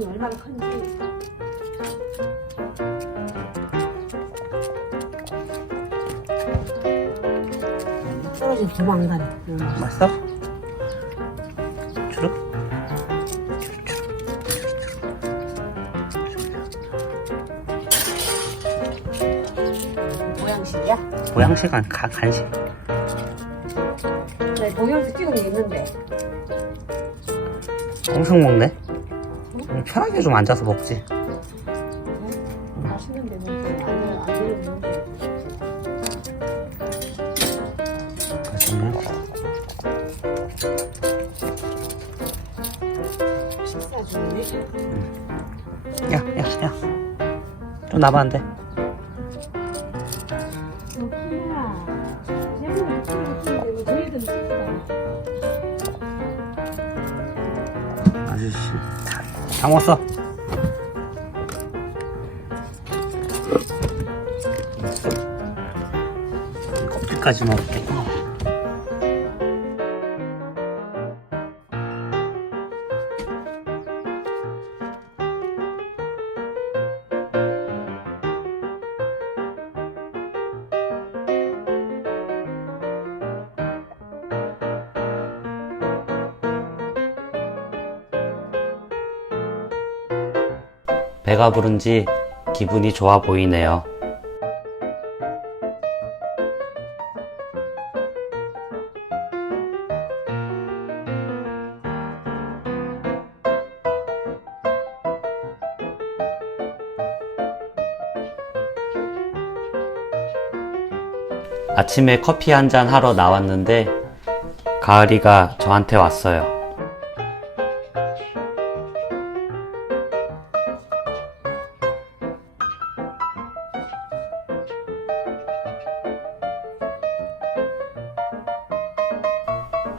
큰지. 떨어져 도망가네. 응. 맛있어? 주룩? 모양식이야? 보양식 안 가, 간식 네, 모양식 찍은 게 있는데. 엄청 먹네 음, 편하게 좀 앉아서 먹지 맛있는데 안, 안 들어보는데. 맛있네 식사 중이네. 야 야 야 좀 나봐 안돼 그렇구나. 쟤는 찍고 찍는데 뭐 저희들은 찍지도 않아. 아저씨 다, 다 먹었어. 껍질까지 먹었겠 배가 부른지 기분이 좋아 보이네요. 아침에 커피 한 잔 하러 나왔는데 가을이가 저한테 왔어요.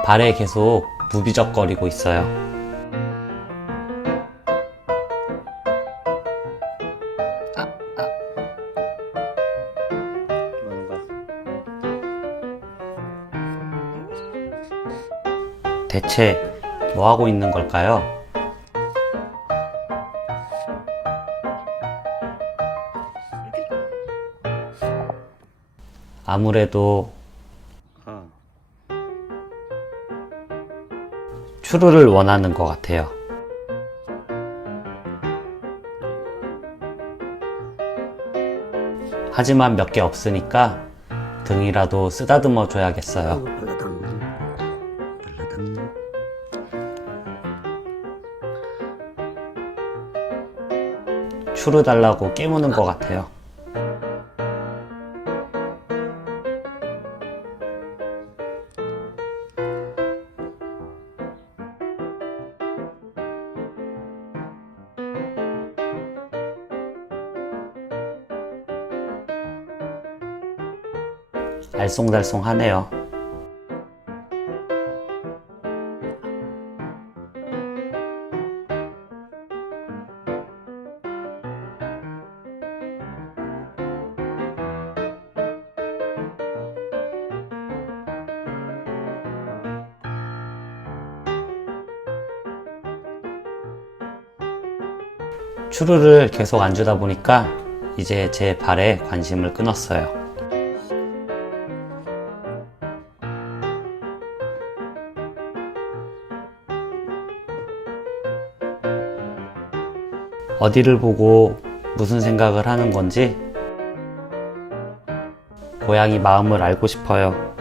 발에 계속 무비적거리고 있어요. 대체 뭐 하고 있는 걸까요? 아무래도 추루를 원하는 것 같아요. 하지만 몇 개 없으니까 등이라도 쓰다듬어 줘야겠어요. 추루 달라고 깨무는 것 같아요. 알쏭달쏭하네요. 추루를 계속 안 주다 보니까 이제 제 발에 관심을 끊었어요. 어디를 보고 무슨 생각을 하는 건지 고양이 마음을 알고 싶어요.